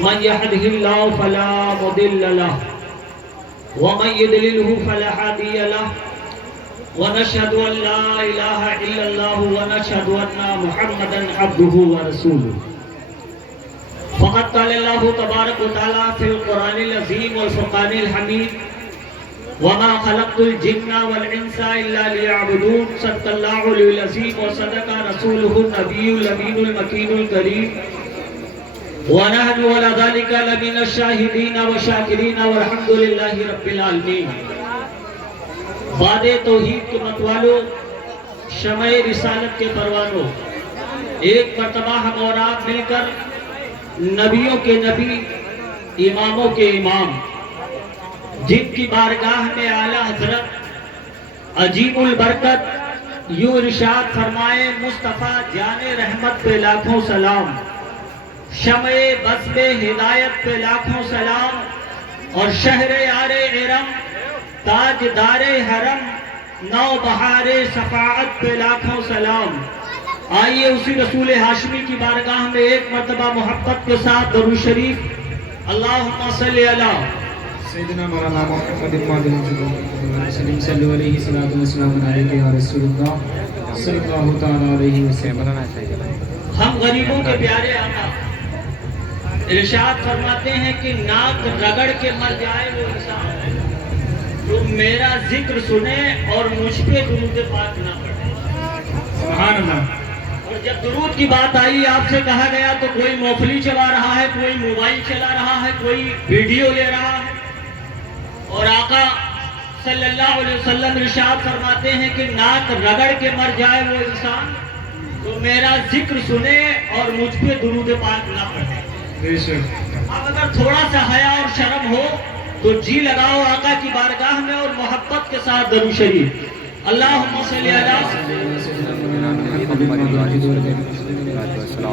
من يهده الله فلا مضل له ومن يضلل فلا هادي له ونشهد أن لا إله إلا الله ونشهد أن محمدا عبده ورسوله فقد قال الله تبارك وتعالى في القرآن العظيم والفرقان الحميد وما خلقت الجن والإنس إلا ليعبدون صدق الله العلي العظيم وصدق رسوله النبي الأمين المكين الكريم ونحن على ذلك لمن الشاهدين والشاكرين والحمد لله رب العالمين. باد توحید کے متوالو، شمع رسالت کے پروانوں، ایک مرتبہ ہم اور آپ مل کر نبیوں کے نبی، اماموں کے امام، جن کی بارگاہ میں اعلیٰ حضرت عجیب البرکت یوں ارشاد فرمائے مصطفیٰ جان رحمت پہ لاکھوں سلام، شمع بزم ہدایت پہ لاکھوں سلام، اور شہر یار ارم تاج دار حرم نو بہار شفاعت پہ لاکھوں سلام. آئیے اسی رسول ہاشمی کی بارگاہ میں ایک مرتبہ محبت کے ساتھ درود شریف اللہم صلی علی سیدنا مولانا محمد وسلم صلی اللہ علیہ وسلم علیہ یا رسول اللہ صلی اللہ تعالی علیہ وسلم. ہم غریبوں کے پیارے آقا ارشاد فرماتے ہیں کہ ناک رگڑ کے مر جائے وہ انسان تو میرا ذکر سنے اور مجھ پہ درود پاک نہ پڑھے. سبحان اللہ. اور جب درود کی بات آئی آپ سے کہا گیا تو کوئی موفلی چلا رہا ہے، کوئی موبائل چلا رہا ہے، کوئی ویڈیو لے رہا ہے. اور آقا صلی اللہ علیہ وسلم ارشاد فرماتے ہیں کہ ناک رگڑ کے مر جائے وہ انسان تو میرا ذکر سنے اور مجھ پہ درود پاک نہ پڑھے. اب اگر تھوڑا سا حیا اور شرم ہو تو جی لگاؤ آقا کی بارگاہ میں اور محبت کے ساتھ درود شریف اللہم صلی علی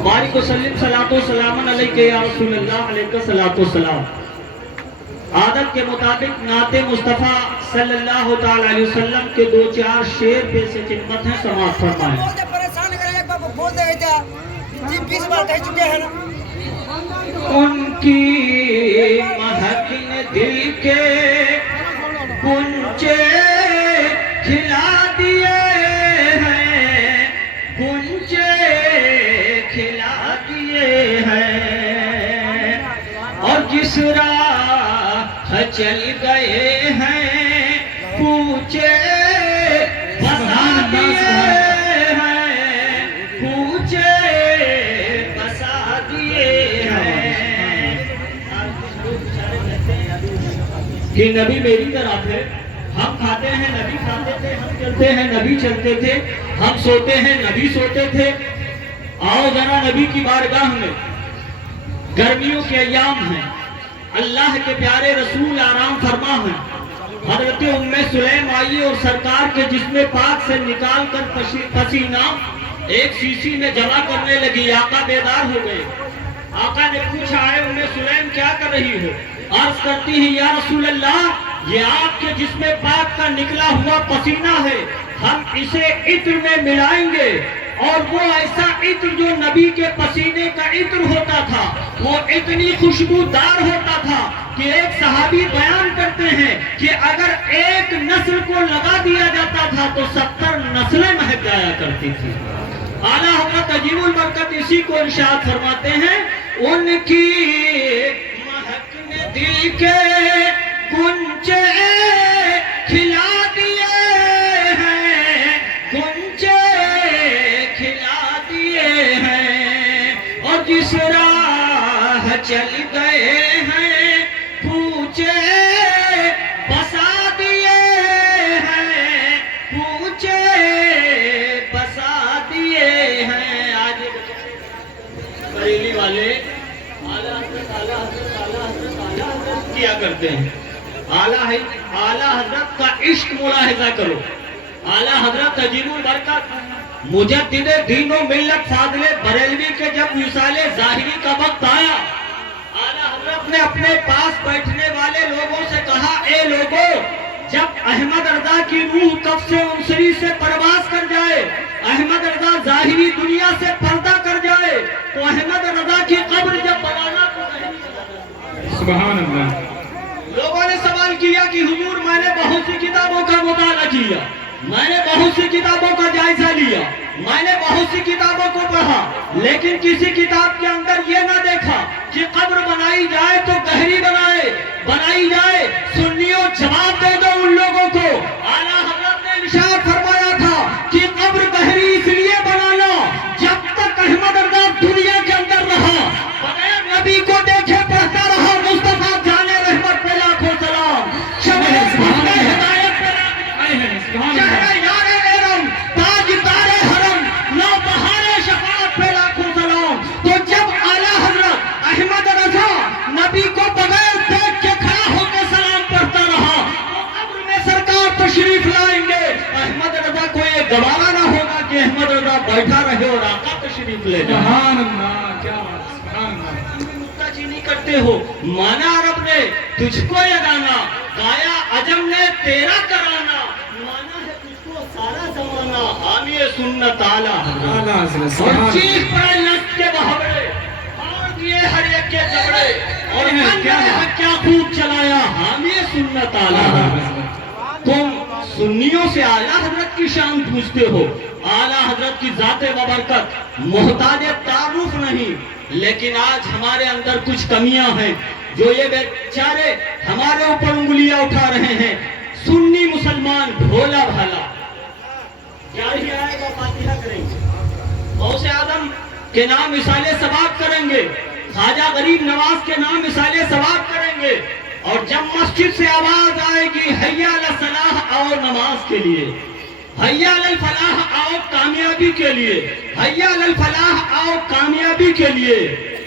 بارک وسلم صلاۃ و سلام علیک یا رسول اللہ علیک صلاۃ و سلام. عادت کے مطابق نعت مصطفیٰ صلی اللہ تعالی علیہ وسلم کے دو چار شعر پہ سے خدمت ہے، سماعت فرمائیں. ان کی مہک نے دل کے گنچے کھلا دیے ہیں، گنچے کھلا دیے ہیں، اور جس راہ چل گئے ہیں کوچے بسا دیے ہیں، کوچے بسا دیے ہیں. کہ نبی میری طرح تھے، ہم کھاتے ہیں نبی کھاتے تھے، ہم چلتے ہیں نبی چلتے تھے، ہم سوتے ہیں نبی سوتے تھے. آؤ ذرا نبی کی بارگاہ میں، گرمیوں کے ایام ہیں، اللہ کے پیارے رسول آرام فرما ہیں. حضرت ام سلیم آئی اور سرکار کے جسم پاک سے نکال کر پسینہ ایک شیشی میں جمع کرنے لگی. آقا بیدار ہو گئے. آقا نے پوچھا ہے ام سلیم کیا کر رہی ہو؟ عرض کرتی ہیں یا رسول اللہ یہ آپ کے جسم پاک کا نکلا ہوا پسینہ ہے، ہم اسے عطر میں ملائیں گے. اور وہ ایسا عطر جو نبی کے پسینے کا عطر ہوتا تھا، وہ اتنی خوشبودار ہوتا تھا کہ ایک صحابی بیان کرتے ہیں کہ اگر ایک نسل کو لگا دیا جاتا تھا تو 70 نسلیں مہک جایا کرتی تھی. اعلیٰ حضرت عجیب البرکت اسی کو ارشاد فرماتے ہیں ان کی مہک نے دل کے گنچے کھلا دیے ہیں، گنچے کھلا دیے ہیں، اور جس راہ چل گئے ہیں کوچے بسا دیے ہیں، کوچے بسا دیے ہیں. آج بریلی والے اعلیٰ حضرت کیا کرتے ہیں. اعلیٰ حضرت کا عشق ملاحظہ کرو. اعلیٰ حضرت عجیب البرکت مجدد دین و ملت فاضل بریلوی کے جب وصال ظاہری کا وقت آیا، اعلیٰ حضرت نے اپنے پاس بیٹھنے والے لوگوں سے کہا اے لوگوں، جب احمد رضا کی روح کف سے انصری سے پرواز کر جائے، احمد رضا ظاہری دنیا سے پردہ کر جائے، تو احمد رضا کی قبر جب بنانا تو نہیں سبحان اللہ. لوگوں نے سوال کیا کہ حضور میں نے بہت سی کتابوں کا مطالعہ کیا، میں نے بہت سی کتابوں کا جائزہ لیا، میں نے بہت سی کتابوں کو پڑھا، لیکن کسی کتاب کے اندر یہ نہ دیکھا کہ قبر بنائی جائے تو گہری بنائی جائے. سنیوں جواب دے دو ان لوگوں کو. اعلیٰ حضرت نے ارشاد فرمایا تھا کہ قبر گہری اس لیے بنانا جب تک احمد رضا دنیا کے اندر رہا بغیر نبی کو دیکھے پڑھتا رہا. مصطفیٰ جان رحمت پہ لاکھوں سلام، شمع ہدایت پہ چہرہ یار ارم، تاج دار حرم، نو بہار شفاعت پہ لاکھوں سلام. تو جب اعلیٰ حضرت احمد رضا نبی کو بغیر دیکھ کے کھڑا ہو کے سلام پڑھتا رہا تو قبر میں سرکار تشریف لائیں گے. احمد رضا کو یہ گوارا نہ ہوگا کہ احمد رضا بیٹھا رہے اور آقا تشریف لے جائے. سبحان اللہ. کیا بات. سبحان اللہ. نکتہ چینی کرتے ہو. مانا عرب نے تجھ کو یہ گانا، گایا عجم نے تیرا کرانا، مانا ہے تجھ کو سارا زمانہ، حامی سنت اعلیٰ حضرت. اعلیٰ حضرت. اور سبحان اللہ. چیخ پڑے لفظ کے بہبڑے، پھاڑ دیے ہر ایک کے جبڑے، اور کیا خوب چلایا حامی سنت اعلیٰ حضرت. تم سنیوں سے اعلیٰ حضرت کی شان پوچھتے ہو. اعلیٰ حضرت کی ذات ببرکت محتاج تعارف نہیں، لیکن آج ہمارے اندر کچھ کمیاں ہیں جو یہ بیچارے ہمارے اوپر انگلیاں اٹھا رہے ہیں. سنی مسلمان بھولا بھالا کیا ہی آئے گا، فاتحہ کریں گے، غوث اعظم کے نام مثال ثواب کریں گے، خواجہ غریب نواز کے نام مثال ثواب کریں گے، اور جب مسجد سے آواز آئے گی حیا الصلاح آؤ نماز کے لیے، حیا الفلاح آؤ کامیابی کے لیے، حیا الفلاح آؤ کامیابی کے لیے،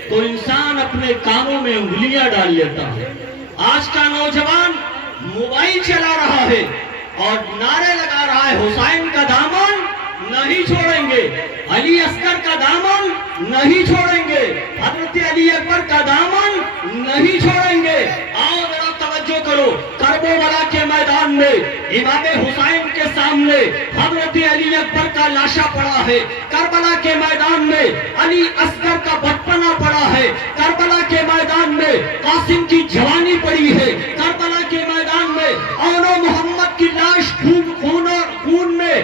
تو انسان اپنے کانوں میں انگلیاں ڈال لیتا ہے. آج کا نوجوان موبائل چلا رہا ہے اور نعرے لگا رہا ہے حسین کا دامن نہیں چھوڑیں گے، علی اصغر کا دامن نہیں چھوڑیں گے، حضرت علی اکبر کا دامن نہیں چھوڑیں گے. آؤ ذرا توجہ کرو. کربلا کے میدان میں امام حسین کے سامنے حضرت علی اکبر کا لاشا پڑا ہے. کربلا کے میدان میں علی اصغر کا بچپنا پڑا ہے. کربلا کے میدان میں قاسم کی جوانی پڑی ہے. کربلا کے میدان میں اون و محمد کی لاش خون میں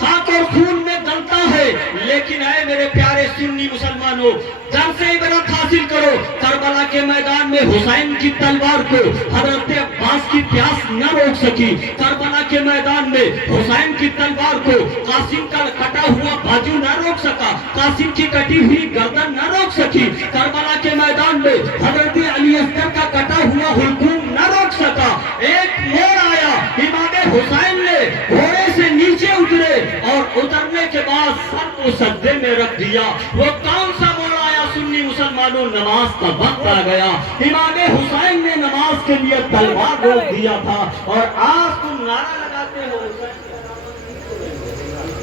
خاک اور خون میں گلتا ہے. لیکن اے میرے پیارے سنی مسلمانوں، جب سے عبرت حاصل کرو. کربلا کے میدان میں حسین کی تلوار کو حضرت عباس کی پیاس نہ روک سکی. کربلا کے میدان میں حسین کی تلوار کو قاسم کا کٹا ہوا بازو نہ روک سکا، قاسم کی کٹی ہوئی گردن نہ روک سکی. کربلا کے میدان میں حضرت علی اصغر کا کٹا ہوا حلقوم نہ روک سکا. ایک موڑ آیا، امام حسین نے گھوڑے سے نیچے اترے اور اترنے کے بعد سر کو سجدے میں رکھ دیا. وہ کون سا موڑ آیا سنی مسلمانوں؟ نماز کا وقت آ گیا. امام حسین نے نماز کے لیے تلوار روک دیا تھا، اور آج تم نعرہ لگاتے ہو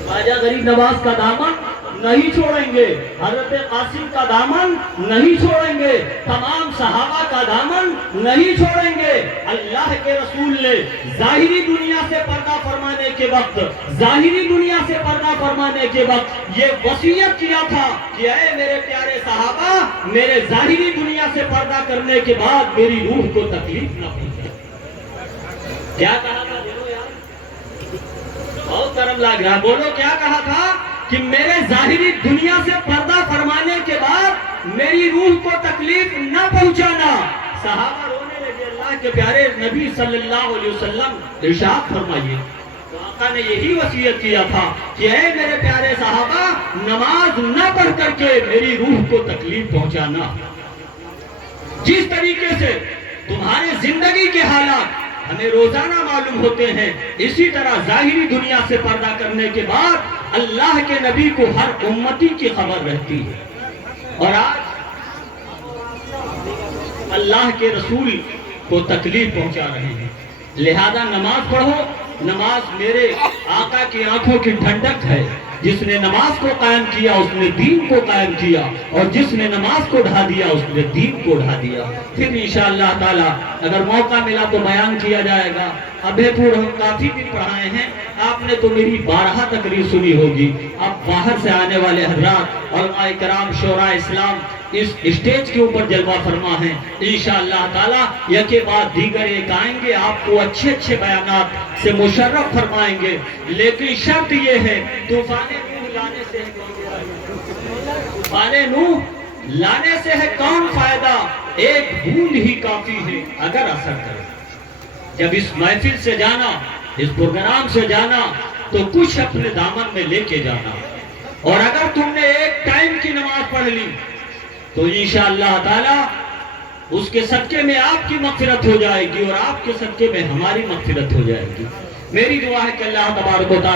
خواجہ غریب نواز کا دامن نہیں چھوڑیں گے، حضرت قاسم کا دامن نہیں چھوڑیں گے، تمام صحابہ کا دامن نہیں چھوڑیں گے. اللہ کے رسول نے ظاہری دنیا سے پردہ فرمانے کے وقت یہ وصیت کیا تھا کہ اے میرے پیارے صحابہ، میرے ظاہری دنیا سے پردہ کرنے کے بعد میری روح کو تکلیف نہ پہنچے. کیا کہا تھا؟ بولو یار، بہت گرم لگ رہا. بولو کیا کہا تھا؟ کہ میرے ظاہری دنیا سے پردہ فرمانے کے بعد میری روح کو تکلیف نہ پہنچانا. صحابہ رونے لگے. اللہ کے پیارے نبی صلی اللہ علیہ وسلم ارشاد فرمائیے. تو آقا نے یہی وصیت کیا تھا کہ اے میرے پیارے صحابہ، نماز نہ پڑھ کر کے میری روح کو تکلیف پہنچانا. جس طریقے سے تمہارے زندگی کے حالات ہمیں روزانہ معلوم ہوتے ہیں، اسی طرح ظاہری دنیا سے پردہ کرنے کے بعد اللہ کے نبی کو ہر امتی کی خبر رہتی ہے. اور آج اللہ کے رسول کو تکلیف پہنچا رہے ہیں. لہذا نماز پڑھو. نماز میرے آقا کی آنکھوں کی ٹھنڈک ہے. جس نے نماز کو قائم کیا اس نے دین کو قائم کیا، اور جس نے نماز کو ڈھا دیا اس نے دین کو ڈھا دیا. پھر انشاءاللہ تعالی اگر موقع ملا تو بیان کیا جائے گا. ابھی پور ہم کافی بھی پڑھائے ہیں، آپ نے تو میری 12 تقریر سنی ہوگی. اب باہر سے آنے والے حضرات، علماء کرام، شورا اسلام، اس اسٹیج کے اوپر جلوہ فرما ہے. انشاءاللہ تعالی یکے بعد دیگر ایک آئیں گے، آپ کو اچھے اچھے بیانات سے مشرف فرمائیں گے. لیکن شرط یہ ہے طوفان نوح لانے سے طوفان نوح لانے سے ہے کون فائدہ؟ ایک بوند ہی کافی ہے اگر اثر کرے. جب اس محفل سے جانا، اس پروگرام سے جانا تو کچھ اپنے دامن میں لے کے جانا. اور اگر تم نے ایک ٹائم کی نماز پڑھ لی تو انشاءاللہ تعالی اس کے صدقے میں آپ کی مغفرت ہو جائے گی اور آپ کے صدقے میں ہماری مغفرت ہو جائے گی. میری دعا ہے کہ اللہ تبارک و تعالی